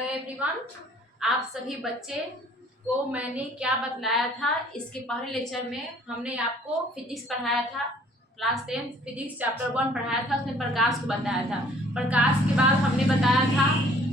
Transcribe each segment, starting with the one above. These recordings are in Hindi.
हेलो एवरीवन, आप सभी बच्चे को मैंने क्या बतलाया था। इसके पहले लेक्चर में हमने आपको फिजिक्स पढ़ाया था। क्लास 10 फिजिक्स चैप्टर 1 पढ़ाया था। उसमें प्रकाश को बताया था। प्रकाश के बाद हमने बताया था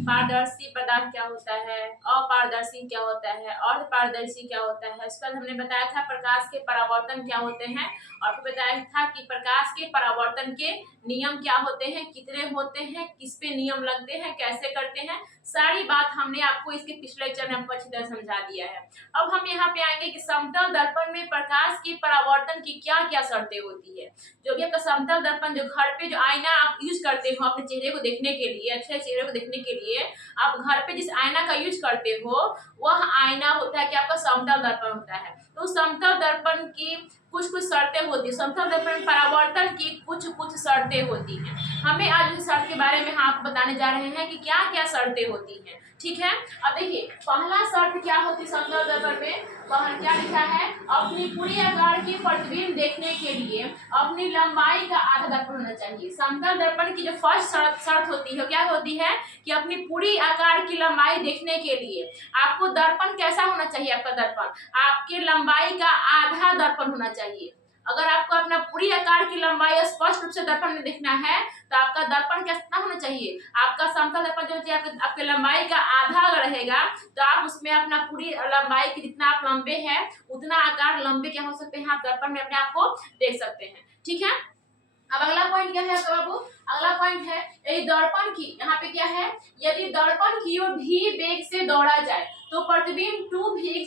पारदर्शी पदार्थ क्या होता है, अपारदर्शी क्या होता है, अर्धपारदर्शी क्या होता है। इसके बाद हमने बताया था प्रकाश के परावर्तन क्या होते हैं, और फिर बताया था कि प्रकाश के परावर्तन के नियम क्या होते हैं, कितने होते हैं, किस पे नियम लगते हैं, कैसे करते हैं। सारी बात हमने आपको इसके पिछले लेक्चर में आपको अच्छी तरह समझा दिया है। अब हम यहाँ पे आएंगे कि समतल दर्पण में प्रकाश के परावर्तन की क्या क्या शर्तें होती है। जो भी आपका समतल दर्पण, जो घर पे जो आईना आप यूज करते हो अपने चेहरे को देखने के लिए, अच्छे चेहरे को देखने के लिए आप घर पे जिस आईना का यूज करते हो वह आईना होता है कि आपका समतल दर्पण होता है। तो समतल दर्पण की कुछ कुछ शर्तें होती है। समतल दर्पण परावर्तन की कुछ कुछ शर्तें होती हैं। हमें आज इस शर्त के बारे में हम आपको बताने जा रहे हैं कि क्या क्या शर्तें होती हैं। ठीक है, अब देखिए पहला शर्त क्या होती है समतल दर्पण में। वहाँ क्या लिखा है, अपनी पूरी आकार की प्रतिबिंब देखने के लिए अपनी लंबाई का आधा दर्पण होना चाहिए। समतल दर्पण की जो फर्स्ट शर्त होती है क्या होती है कि अपनी पूरी आकार की लंबाई देखने के लिए आपको दर्पण कैसा होना चाहिए। आपका दर्पण आपके लंबाई का आधा दर्पण होना चाहिए। अगर आपको अपना पूरी आकार की लंबाई स्पष्ट रूप से दर्पण में देखना है तो आपका दर्पण कितना होना चाहिए। आपका समतल दर्पण जो है आपके लंबाई का आधा अगर रहेगा तो आप उसमें अपना पूरी लंबाई की जितना आप लंबे हैं उतना आकार लंबे क्या हो सकते हैं, आप दर्पण में अपने आप को देख सकते हैं। ठीक है, अब अगला पॉइंट क्या है बाबू, अगला पॉइंट है यदि दर्पण की, यहाँ पे क्या है, यदि दर्पण की ओर भी वेग से दौड़ा जाए तो प्रतिबिंब टू भी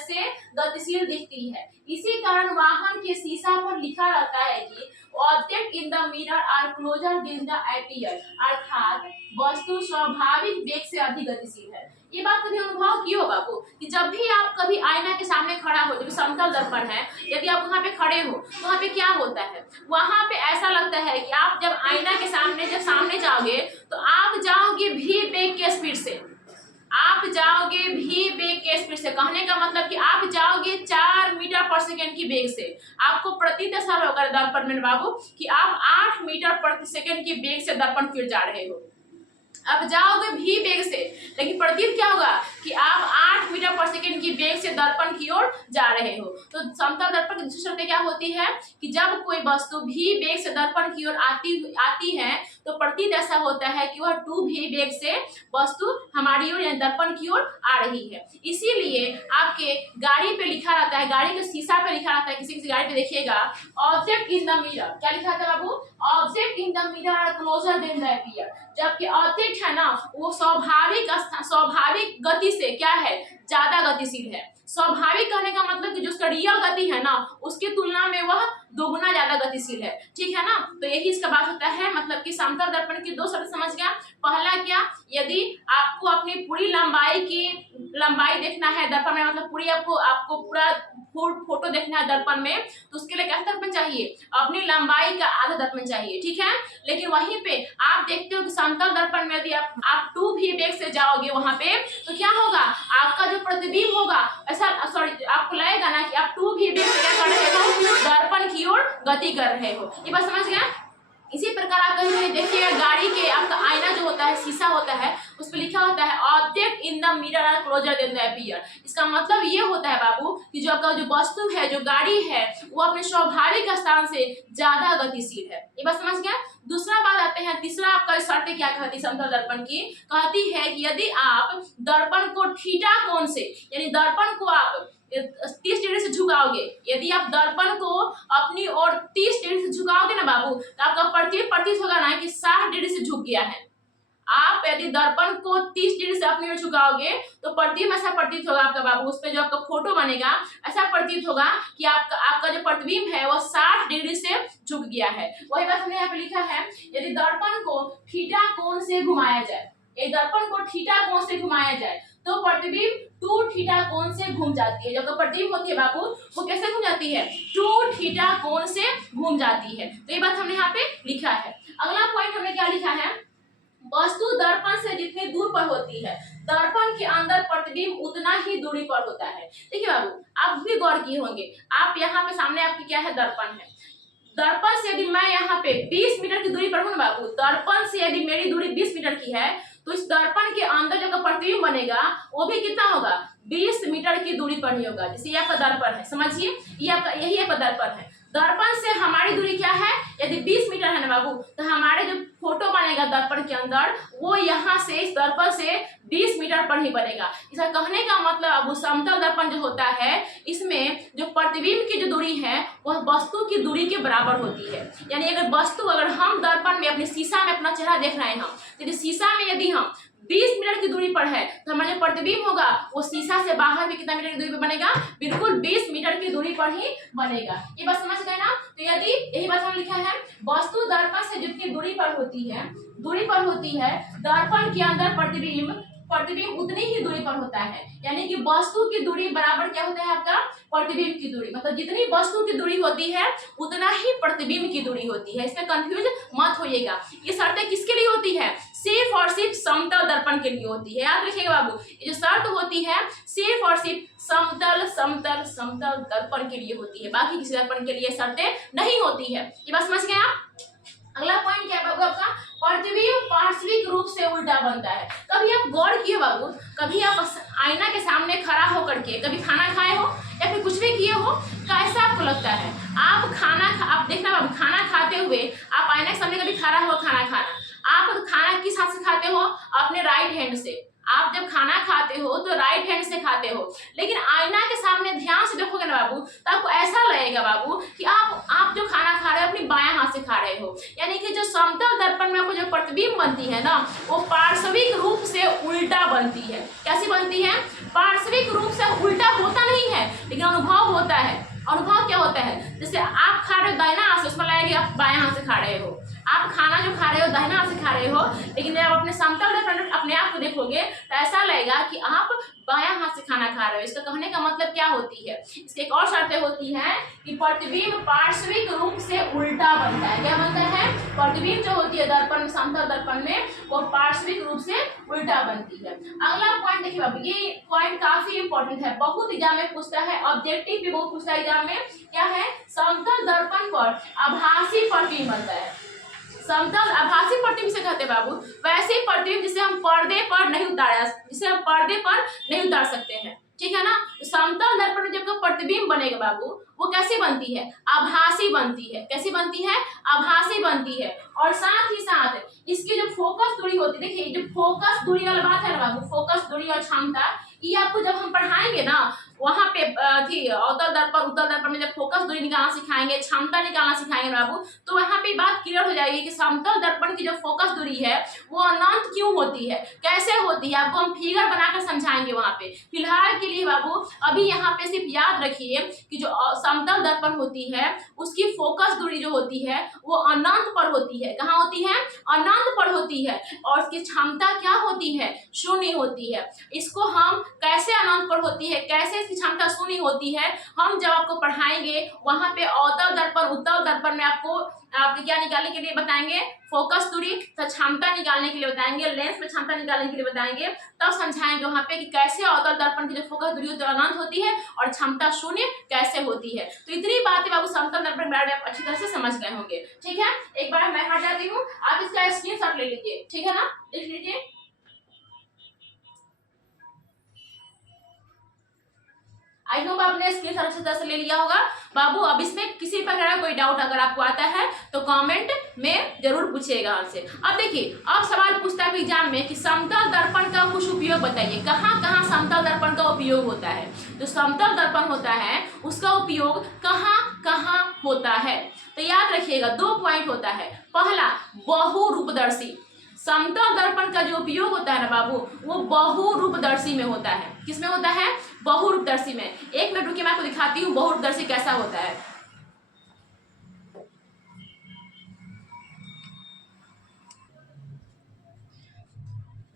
से गतिशील दिखती है। इसी कारण वाहन के शीशा पर लिखा रहता है कि object in the mirror are closer than the appear, अर्थात वस्तु स्वाभाविक वेग से अधिक गतिशील है। ये बात कभी अनुभव किए हो बाबू कि जब भी आप कभी आईना के सामने खड़ा हो, जो समतल दर्पण है, यदि आप वहां पे खड़े हो तो वहां पे क्या होता है, वहां पे ऐसा लगता है कि आप जब आईना के सामने जाओगे तो आप जाओगे भी वेग के स्पीड से। आप जाओगे भी वेग के स्पीड से, कहने का मतलब कि आप जाओगे 4 मीटर पर सेकेंड की वेग से। आपको प्रतीत ऐसा होगा दर्पण में बाबू कि आप 8 मीटर प्रति सेकेंड की वेग से दर्पण की ओर जा रहे हो। अब जाओगे भी वेग से, लेकिन प्रतीत क्या होगा कि आप 8 मीटर पर सेकेंड की वेग से दर्पण की ओर जा रहे हो। तो समतल दर्पण की दूसरी शर्त क्या होती है कि जब कोई वस्तु भी वेग से दर्पण की ओर आती है तो प्रतीत ऐसा होता है कि वह टू भी वेग से वस्तु हमारी ओर यानी दर्पण की ओर आ रही है। इसीलिए आपके गाड़ी पे लिखा रहता है, गाड़ी के शीशा पे लिखा रहता है, किसी किसी गाड़ी पे देखिएगा ऑब्जेक्ट इन द मिरर, क्या लिखा था बाबू, object in the mirror are closer than the appear. जबकि ऑब्जेक्ट है ना वो स्वाभाविक गति से क्या है, ज्यादा गतिशील है। स्वाभाविक कहने का मतलब कि जो उसका रियल गति है ना उसकी तुलना में वह दोगुना ज्यादा गतिशील है। ठीक है ना, तो यही इसका बात होता है। मतलब कि समतल दर्पण की दो शर्त समझ गया। पहला क्या, यदि आपको अपनी पूरी लंबाई देखना है दर्पण में, मतलब पूरी आपको पूरा फोटो देखना है दर्पण में, तो उसके लिए कैसा दर्पण चाहिए, अपनी लंबाई का आधा दर्पण चाहिए। ठीक है, लेकिन वहीं पे आप देखते हो कि समतल दर्पण में यदि आप टू भी वेग से जाओगे वहां पे तो क्या होगा, आपका जो प्रतिबिंब होगा ऐसा आपको लगेगा ना कि आप टू भी वेग से क्या कर रहे हो, दर्पण की ओर गति कर रहे हो। ये बात समझ गया। इसी प्रकार आप कहीं कहीं देखिएगा गाड़ी के आपका आईना जो होता है, शीशा होता है, उस पर लिखा होता है object in the mirror are closer than the appear. इसका मतलब ये होता है बाबू कि जो आपका जो वस्तु है, जो गाड़ी है, वो अपने स्वाभाविक स्थान से ज्यादा गतिशील है। ये बात समझ गया। दूसरा बात आते हैं, तीसरा आपका शर्त क्या कहती है समतल दर्पण की, कहती है कि यदि आप दर्पण को थीटा कोण से, यानी दर्पण को आप 30 डिग्री से झुकाओगे, यदि आप दर्पण को अपनी ओर 30 डिग्री से झुकाओगे ना बाबू तो आपका प्रतीत होगा ना कि 60 डिग्री से झुक गया है। आप यदि दर्पण को 30 डिग्री से अपनी ओर झुकाओगे तो प्रतिबिंब ऐसा प्रतीत होगा आपका बाबू, उस पर जो आपका फोटो बनेगा ऐसा प्रतीत होगा कि आपका जो प्रतिबिंब है वो 60 डिग्री से झुक गया है। वही बात हमने यहाँ पे लिखा है, यदि दर्पण को थीटा कोण से घुमाया जाए, यदि दर्पण को थीटा कोण से घुमाया जाए तो प्रतिबिंब टू थीटा कोण से घूम जाती है। जब प्रतिबिंब होती है बाबू वो कैसे घूम जाती है, टू थीटा कोण से घूम जाती है। तो ये बात हमने यहाँ पे लिखा है। अगला पॉइंट हमने क्या लिखा है, वस्तु दर्पण से जितनी दूर पर होती है दर्पण के अंदर प्रतिबिंब उतना ही दूरी पर होता है। देखिए बाबू आप भी गौर किए होंगे, आप यहाँ पे सामने आपकी क्या है, दर्पण है। दर्पण से यदि मैं यहाँ पे 20 मीटर की दूरी पर हूँ ना बाबू, दर्पण से यदि मेरी दूरी 20 मीटर की है तो इस दर्पण के अंदर जो प्रतिबिंब बनेगा वो भी कितना होगा, 20 मीटर की दूरी पर ही होगा। जैसे ये आपका दर्पण है, समझिए ये आपका यही आपका दर्पण है। दर्पण से हमारी दूरी क्या है, यदि 20 मीटर है ना बाबू, तो हमारे जो फोटो बनेगा दर्पण के अंदर वो यहाँ से इस दर्पण से 20 मीटर पर ही बनेगा। इसका कहने का मतलब अब समतल दर्पण जो होता है इसमें जो प्रतिबिंब की जो दूरी है वह वस्तु की दूरी के बराबर होती है। यानी अगर वस्तु, अगर हम दर्पण में अपने शीशा में अपना चेहरा देख रहे हैं हम, यदि शीशा में यदि हम 20 मीटर की दूरी पर है तो हमारा जो प्रतिबिंब होगा वो शीशा से बाहर भी कितना मीटर की दूरी पर बनेगा, बिल्कुल 20 मीटर की दूरी पर ही बनेगा। ये बात समझ गए ना। तो यदि यही बात हम लिखा है, वस्तु दर्पण से जितनी दूरी पर होती है दर्पण के अंदर प्रतिबिंब उतनी ही दूरी पर होता है। यानी कि वस्तु की दूरी बराबर क्या होता है आपका, प्रतिबिंब की दूरी। मतलब जितनी वस्तु की दूरी होती है उतना ही प्रतिबिंब की दूरी होती है। इसमें कंफ्यूज मत होइएगा। ये शर्तें किसके लिए होती है, सिर्फ और सिर्फ समतल दर्पण के लिए होती है। याद रखिएगा बाबू, ये जो शर्त होती है सिर्फ और सिर्फ समतल दर्पण के लिए होती है, बाकी किसी दर्पण के लिए शर्तें नहीं होती है। ये बात समझ गए आप। अगला पॉइंट क्या है बाबू आपका, प्रतिबिंब पार्श्विक रूप से उल्टा बनता है। कभी आप गौर किए बाबू, कभी आप आईना के सामने खड़ा होकर के कभी खाना खाए हो या फिर कुछ भी किए हो, कैसा आपको लगता है? आप देखना बाबू, खाना खाते हुए आप आईना के सामने कभी खड़ा हो खाना खाना, आप खाना किस हाथ से खाते हो, अपने राइट हैंड से। आप जब खाना खाते हो तो राइट हैंड से खाते हो, लेकिन आईना के सामने ध्यान से देखोगे ना बाबू तो आपको ऐसा लगेगा बाबू कि आप जो खाना खा रहे हो अपनी बायां हाथ से खा रहे हो। यानी कि जो समतल दर्पण में आपको जो प्रतिबिंब बनती है ना वो पार्श्विक रूप से उल्टा बनती है। कैसी बनती है? पार्श्विक रूप से उल्टा होता नहीं है, लेकिन अनुभव होता है। अनुभव क्या होता है, जैसे आप खा रहे हो दाहिना हाथ से, उसमें लगेगा कि आप बायां हाथ से खा रहे हो। आप खाना जो खा रहे हो दाहिना हाथ से खा रहे हो, लेकिन जब अपने समतल दर्पण अपने आप को देखोगे तो ऐसा लगेगा कि आप बायां हाथ से खाना खा रहे हो। इसका कहने का मतलब क्या होती है, इसकी एक और शर्तें होती है कि प्रतिबिंब पार्श्विक रूप से उल्टा बनता है। क्या बनता है? प्रतिबिंब जो होती है दर्पण, समतल दर्पण में, वो पार्श्विक रूप से उल्टा बनती है। अगला पॉइंट देखिए बाबू, ये पॉइंट काफी इंपॉर्टेंट है, बहुत एग्जाम में पूछता है, ऑब्जेक्टिव भी बहुत पूछता है एग्जाम में। क्या है? समतल दर्पण पर आभासी प्रतिबिंब बनता है। समतल आभासी प्रतिबिंब से कहते हैं बाबू वैसे प्रतिबिंब जिसे हम पर्दे पर नहीं उतार सकते हैं, ठीक है ना। तो समतल दर्पण में जब प्रतिबिंब बनेगा बाबू वो कैसे बनती है? आभासी बनती है। कैसी बनती है? आभासी बनती है। और साथ ही साथ इसकी जो फोकस दूरी होती है, देखिए जो फोकस दूरी वाला बात है ना बाबू, फोकस दूरी और क्षमता, ये आपको जब हम पढ़ाएंगे ना वहां पे अवतल दर्पण उत्तल दर्पण में जब फोकस दूरी निकालना सिखाएंगे, क्षमता निकालना सिखाएंगे बाबू, तो वहां पे बात क्लियर हो जाएगी कि समतल दर्पण की जो फोकस दूरी है वो अनंत क्यों होती है, कैसे होती है, आपको हम फिगर बनाकर समझाएंगे वहां पे। फिलहाल के लिए बाबू अभी यहाँ पे सिर्फ याद रखिए कि जो समतल दर्पण होती है उसकी फोकस दूरी जो होती है वो अनंत पर होती है। कहाँ होती है? अनंत पर होती है। और इसकी क्षमता क्या होती है? शून्य होती है। इसको हम कैसे अनंत पर होती है, कैसे इसकी क्षमता शून्य होती है, हम जब आपको पढ़ाएंगे वहां पे अवतल दर्पण उत्तल दर्पण में आपको क्या निकालने के लिए बताएंगे? फोकस दूरी, तो क्षमता निकालने के लिए बताएंगे, लेंस में क्षमता निकालने के लिए बताएंगे, तब समझाएंगे वहां पे कि कैसे अवतल दर्पण की जो फोकस दूरी होती है अनंत होती है और क्षमता शून्य कैसे होती है। तो इतनी बातें बाबू समतल दर्पण के बारे में आप अच्छी तरह से समझ गए होंगे, ठीक है। एक बार मैं हट जाती हूँ, आप इसका स्क्रीनशॉट ले लीजिए, ठीक है ना, लिख लीजिए। आई होप आपने स्क्रीनशॉट अच्छी तरह से ले लिया होगा बाबू। अब इसमें किसी प्रकार का कोई डाउट अगर आपको आता है तो कमेंट में जरूर पूछिएगा हमसे। अब देखिए, अब सवाल पूछता है एग्जाम में कि समतल दर्पण का कुछ उपयोग बताइए, कहाँ कहाँ समतल दर्पण का उपयोग होता है। जो समतल दर्पण होता है उसका उपयोग कहाँ कहाँ होता है, तो याद रखिएगा 2 पॉइंट होता है। पहला, बहुरूपदर्शी। समतल दर्पण का जो उपयोग होता है ना बाबू वो बहुरूपदर्शी में होता है। किसमें होता है? बहुरूपदर्शी में। एक मिनट रुकिए, मैं आपको दिखाती हूँ बहुरूपदर्शी कैसा होता है।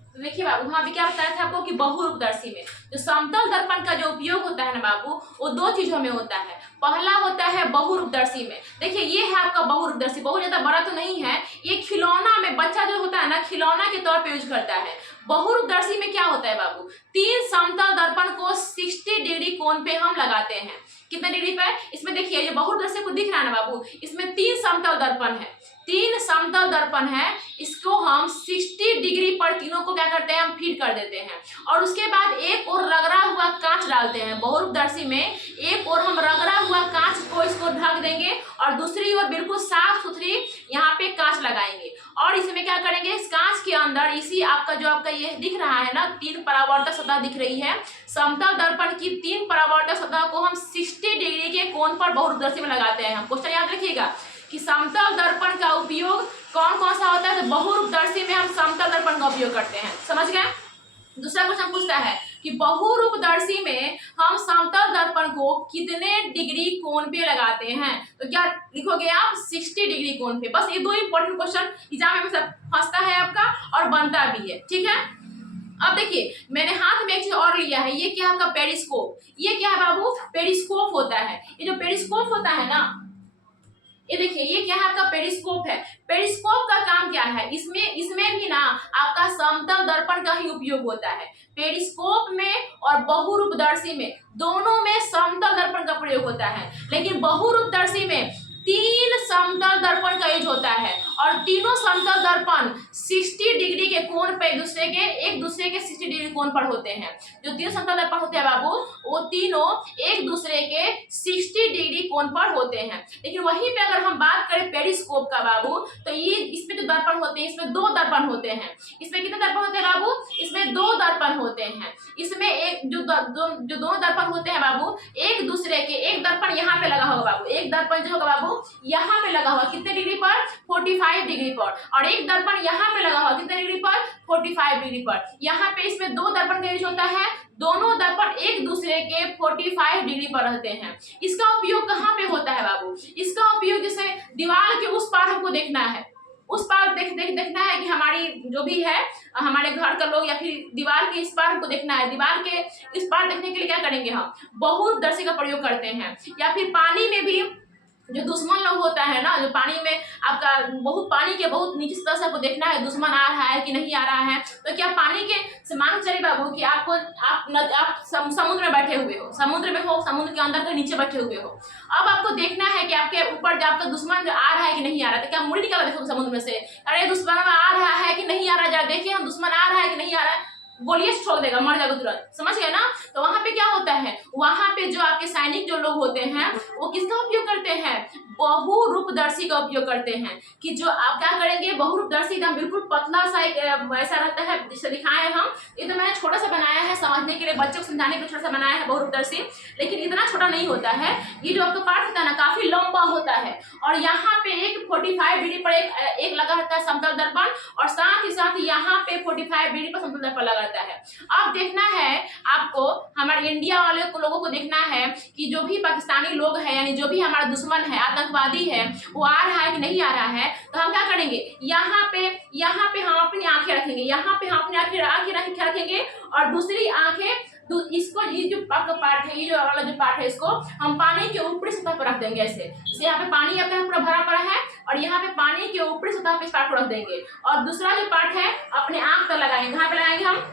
तो देखिए बाबू, वहां भी क्या बताया था आपको कि बहुरूपदर्शी में जो समतल दर्पण का जो उपयोग होता है ना बाबू वो 2 चीजों में होता है। पहला होता है बहुरूपदर्शी में। देखिए ये है आपका बहुरूपदर्शी, बहुत ज्यादा बड़ा तो नहीं है, ये खिलौना में बच्चा जो होता है ना खिलौना के तौर पे यूज करता है। बहुरूपदर्शी में क्या होता है बाबू, 3 समतल दर्पण को 60 डिग्री कोण पे हम लगाते हैं। कितने डिग्री पे? इसमें देखिए ये बहुरूपदर्शी को दिख रहा है ना बाबू, इसमें 3 समतल दर्पण है, 3 समतल दर्पण है, इसको हम 60 डिग्री पर तीनों को क्या करते हैं, हम फीड कर देते हैं। और उसके बाद एक और रगड़ा हुआ कांच डालते हैं। बहुरूपदर्शी में एक और हम रगड़ा हुआ कांच को इसको ढक देंगे और दूसरी ओर बिल्कुल साफ सुथरी यहाँ पे कांच लगाएंगे। और इसमें क्या करेंगे, इस कांच के अंदर इसी आपका जो आपका ये दिख रहा है ना, 3 परावर्तक सतह दिख रही है, समतल दर्पण की 3 परावर्तक सतह को हम 60 डिग्री के कोण पर बहुरूपदर्शी में लगाते हैं। हम क्वेश्चन याद रखिएगा कि समतल दर्पण का उपयोग कौन कौन सा होता है, तो बहुरूपदर्शी में हम समतल दर्पण का उपयोग करते हैं। समझ गए? दूसरा क्वेश्चन पूछता है कि बहुरूपदर्शी में हम समतल दर्पण को कितने डिग्री कोण पे लगाते हैं, तो क्या लिखोगे आप, 60 डिग्री कोण पे। बस ये 2 इंपॉर्टेंट क्वेश्चन एग्जाम में फंसता है आपका और बनता भी है, ठीक है। अब देखिए मैंने हाथ में एक चीज और लिया है, ये क्या है आपका पेरिस्कोप। ये क्या है बाबू, पेरिस्कोप होता है। ये जो पेरिस्कोप होता है ना, ये देखिए ये क्या है आपका पेरिस्कोप है। पेरिस्कोप का काम क्या है, इसमें भी ना आपका समतल दर्पण का ही उपयोग होता है। पेरिस्कोप में और बहुरूपदर्शी में दोनों में समतल दर्पण का प्रयोग होता है, लेकिन बहुरूपदर्शी में 3 समतल दर्पण का यूज होता है और तीनों समतल दर्पण 60 डिग्री के कोण पे एक दूसरे के 60 डिग्री कोण पर होते हैं। जो 3 समतल दर्पण होते हैं बाबू, वो तीनों एक दूसरे के 60 डिग्री कोण पर होते हैं। लेकिन वहीं पे अगर हम बात करें पेरिस्कोप का बाबू, तो ये इसमें जो दर्पण होते हैं, इसमें 2 दर्पण होते हैं। इसमें कितने दर्पण होते हैं बाबू, इसमें 2 दर्पण होते हैं। इसमें एक जो दोनों दर्पण होते हैं बाबू, एक दूसरे के, एक दर्पण यहाँ पे लगा होगा बाबू, एक दर्पण जो होगा बाबू यहाँ पे लगा हुआ कितने डिग्री पर, 45 डिग्री पर, और एक दर्पण यहाँ पे लगा हुआ कितने डिग्री पर, 45 डिग्री पर। यहाँ पे इसमें 2 दर्पण का यूज होता है, दोनों दर्पण एक दूसरे के 45 डिग्री पर रहते हैं। इसका उपयोग कहाँ पे होता है बाबू, इसका उपयोग जैसे दीवार के उस पार हमको देखना है, उस पार देखना है कि हमारी जो भी है हमारे घर का लोग, या फिर दीवार के इस पार हमको देखना है, दीवार के इस पार देखने के लिए क्या करेंगे, हम बहुरूपदर्शी का प्रयोग करते हैं। या फिर पानी में भी जो दुश्मन लोग होता है ना, जो पानी में आपका पानी के बहुत नीचे सतह से आपको देखना है दुश्मन आ रहा है कि नहीं आ रहा है, तो क्या पानी के मान चलिए बाबू कि आप समुद्र में बैठे हुए हो, समुद्र के अंदर के नीचे बैठे हुए हो। अब आपको देखना है कि आपके ऊपर जो आपका दुश्मन आ रहा है कि नहीं आ रहा है, तो क्या मुड़ी निकाल देखोगे समुद्र में से, अरे दुश्मन आ रहा है कि नहीं आ रहा है, जरा देखिए हम दुश्मन आ रहा है कि नहीं आ रहा है, गोलियां ठोक देगा, मर जाएगा तुरंत। समझ गए ना? तो वहां पे क्या होता है, वहां पे जो आपके सैनिक जो लोग होते हैं वो किसका उपयोग करते हैं, बहुरूपदर्शी का उपयोग करते हैं। कि जो आप क्या करेंगे, बहुरूपदर्शी एकदम बिल्कुल पतला सा एक ऐसा रहता है, जिसे दिखाए हम, ये तो मैंने छोटा सा बनाया है समझने के लिए, बच्चों को समझाने के लिए छोटा सा बनाया है बहुरूपदर्शी, लेकिन इतना छोटा नहीं होता है। ये जो आपका पार्ट होता है ना, काफी लंबा होता है, और यहाँ पे एक 45 डिग्री पर एक लगा रहता है समतल दर्पण, और साथ ही साथ यहाँ पे 45 डिग्री पर समतल दर्पण लगा रहता है। अब देखना है आपको, हमारे इंडिया वाले लोगों को देखना है कि जो भी पाकिस्तानी लोग हैं, यानी जो भी हमारा दुश्मन है, आतंकवादी है, वो आ रहा है कि नहीं आ रहा है, तो हम क्या करेंगे, यहाँ पे हम अपनी आंखें रखेंगे, यहाँ पे हम अपनी आंखें रखेंगे, और दूसरी आंखें इसको, ये जो आपका पार्ट है, ये जो वाला जो पार्ट है, इसको हम पानी के ऊपरी सतह पर रख देंगे ऐसे। जैसे यहाँ पे पानी आपका पूरा भरा पड़ा है, और यहाँ पे पानी के ऊपरी सतह पे इस पार्ट को रख देंगे, और दूसरा जो पार्ट है अपने आंख तक लगाएंगे। कहाँ पे लगाएंगे, हम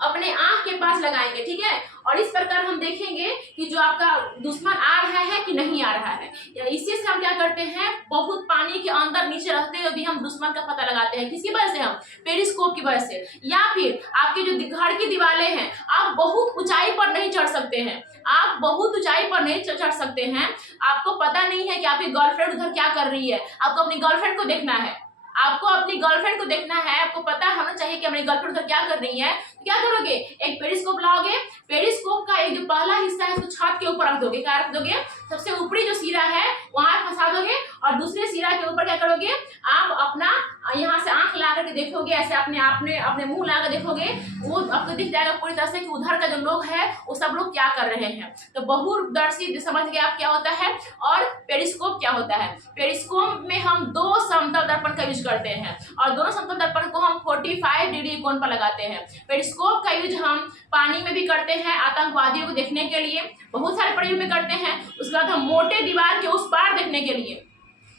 अपने आंख के पास लगाएंगे, ठीक है। और इस प्रकार हम देखेंगे कि जो आपका दुश्मन आ रहा है कि नहीं आ रहा है। इसी से हम क्या करते हैं, बहुत पानी के अंदर नीचे रहते हुए भी हम दुश्मन का पता लगाते हैं। किसकी वजह से, हम पेरिस्कोप की वजह से। या फिर आपके जो घर की दीवारें हैं, आप बहुत ऊंचाई पर नहीं चढ़ सकते हैं, आप बहुत ऊंचाई पर नहीं चढ़ सकते हैं, आपको पता नहीं है कि आपकी गर्लफ्रेंड उधर क्या कर रही है, आपको अपनी गर्लफ्रेंड को देखना है, आपको अपनी गर्लफ्रेंड को देखना है, आपको पता होना चाहिए कि हमारी गर्लफ्रेंड उधर क्या कर रही है, तो क्या करोगे, एक पेरिस्कोप लाओगे, पेरिस्कोप का एक जो पहला हिस्सा है उसको छत के ऊपर रख दोगे। क्या रख दोगे, सबसे ऊपरी जो सिरा है वहां फंसा दोगे, और दूसरे सिरा के ऊपर क्या करोगे, आप अपना यहाँ से आंख ला करके देखोगे, ऐसे अपने मुंह ला कर देखोगे, वो आपको दिख जाएगा पूरी तरह से कि उधर का जो लोग है वो सब लोग क्या कर रहे हैं। तो बहुरूपदर्शी समझ गए आप क्या होता है, और पेरिस्कोप क्या होता है। पेरिस्कोप में हम 2 समतल दर्पण का यूज करते हैं, और दोनों समतल दर्पण को हम 45 डिग्री कोण पर लगाते हैं। पेरिस्कोप का यूज हम पानी में भी करते हैं, आतंकवादियों को देखने के लिए, बहुत सारे प्रयोग में करते हैं। उसके बाद हम मोटे दीवार के उस पार देखने के लिए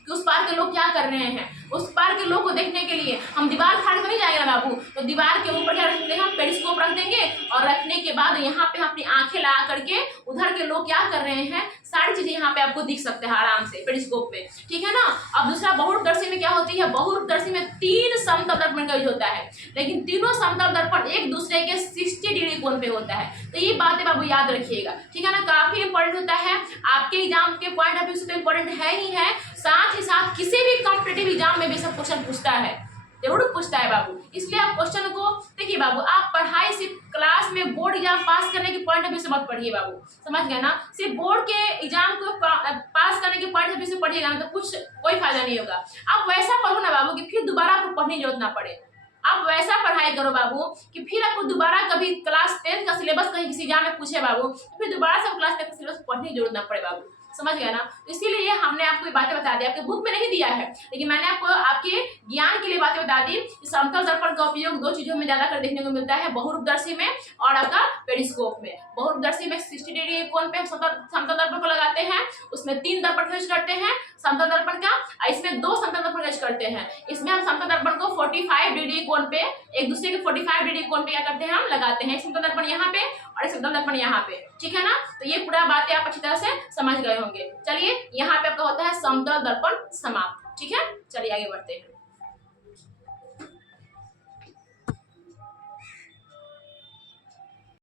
कि उस पार के लोग क्या कर रहे हैं, उस पार के लोग को देखने के लिए हम दीवार फाड़ के नहीं जाएंगे ना बाबू, तो दीवार के ऊपर क्या रख देंगे हम, पेरिस्कोप रख देंगे, और रखने के बाद यहाँ पे अपनी आंखें लगा करके उधर के लोग क्या कर रहे हैं सारी चीजें यहाँ पे आपको दिख सकते हैं आराम से पेरिस्कोप में, ठीक है ना। अब दूसरा बहुरूपदर्शी में क्या होती है, बहुरूपदर्शी में 3 समतल दर्पण का यूज होता है, लेकिन तीनों समतल दर्पण एक दूसरे के 60 डिग्री कोण पे होता है। तो ये बातें बाबू याद रखिएगा, ठीक है ना, काफी इंपॉर्टेंट होता है आपके एग्जाम के पॉइंट ऑफ व्यू से, तो इंपॉर्टेंट है ही है, साथ ही साथ किसी भी कॉम्पिटेटिव एग्जाम में भी सब क्वेश्चन पूछता है, जरूर पूछता है बाबू। इसलिए आप क्वेश्चन को देखिए बाबू, आप पढ़ाई सिर्फ क्लास में बोर्ड एग्जाम पास करने के पॉइंट ऑफ व्यू से मत पढ़िए बाबू, समझ गए ना। सिर्फ बोर्ड के एग्जाम को पास करने के पॉइंट ऑफ व्यू से पढ़िएगा ना तो कुछ कोई फायदा नहीं होगा। आप वैसा पढ़ो ना बाबू कि फिर दोबारा आपको पढ़ने की जरूरत ना पड़े। आप वैसा पढ़ाई करो बाबू कि फिर आपको दोबारा कभी क्लास 10 का सिलेबस कहीं किसी एग्जाम में पूछे बाबू, तो फिर दोबारा से क्लास 10 का सिलेबस पढ़ने की जरूरत ना पड़े बाबू, समझ गया ना। तो इसीलिए हमने आपको ये बातें बता दी, आपके बुक में नहीं दिया है, लेकिन मैंने आपको आपके ज्ञान के लिए बातें बता दी। समतल दर्पण का उपयोग 2 चीजों में ज्यादा कर देखने को मिलता है, बहुरूपदर्शी में और आपका पेरिस्कोप में। बहुरूपदर्शी में 60 डिग्री कोण पे समतल दर्पण को लगाते हैं, उसमें 3 दर्पण यूज करते हैं समतल दर्पण का, इसमें 2 समतल दर्पण यूज करते हैं। इसमें हम समतल दर्पण को 45 डिग्री कोण पे एक दूसरे के 45 डिग्री कोण पे क्या करते हैं हम लगाते हैं, समतल दर्पण यहाँ पे और समतल दर्पण यहाँ पे, ठीक है ना। तो ये पूरा बातें आप अच्छी तरह से समझ गए होंगे। चलिए यहाँ पे आपका होता है समतल दर्पण समाप्त, ठीक है। चलिए आगे बढ़ते हैं।